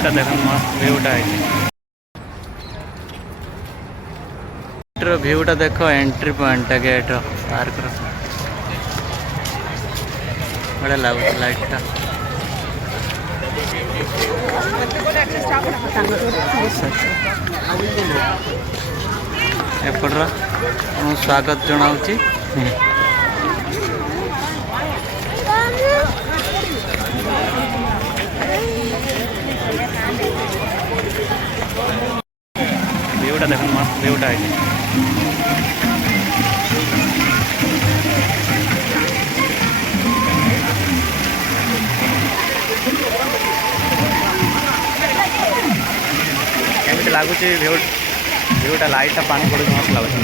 व्यूटा देख मस्त व्यूटा है व्यूटा देख एंट्री पॉइंट गेट पार्क बड़ा लगुच लाइटा एपटर स्वागत जनाऊँगी व्यूटा देख मस्त व्यूटा है केमी लगुच व्यूटा लाइटा पानी पड़े मस्त लगुच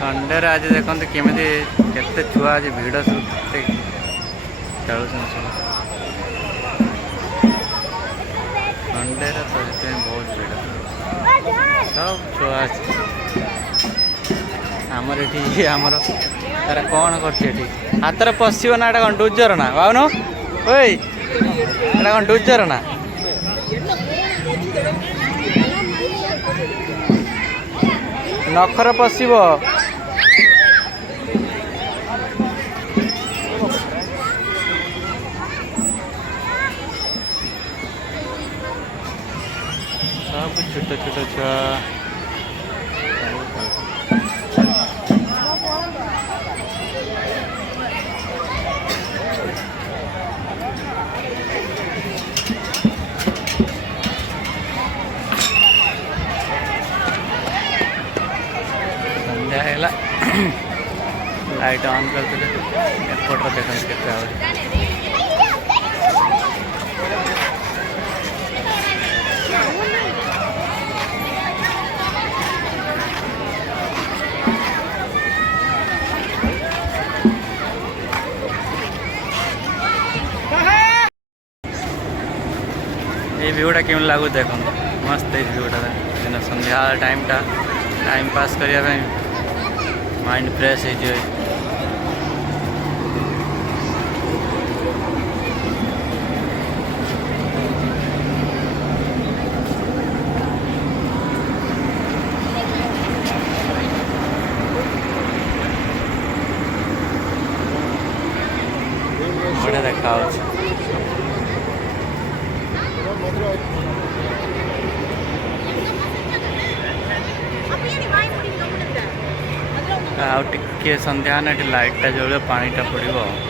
संडे आज देखते केमी के छुआ आज भिड़ सब खेल संडे तो बहुत भिड़ सब छुआ आमर ये आमर तार कौन कर हाथ में पशो ना कौन डुजर ना बाबन ओई कौन डुजर ना नखर पशब सब छोट छोट छुआ संध्या है लाइट ऑन करते एपटर देखते के ये व्यूटा केम लगू देख मस्त है व्यूटा दिन संध्या टाइम पास करने माइंड फ्रेश हो बढ़िया देखा आउ टिके संध्या लाइटा जो पानीटा पड़ो।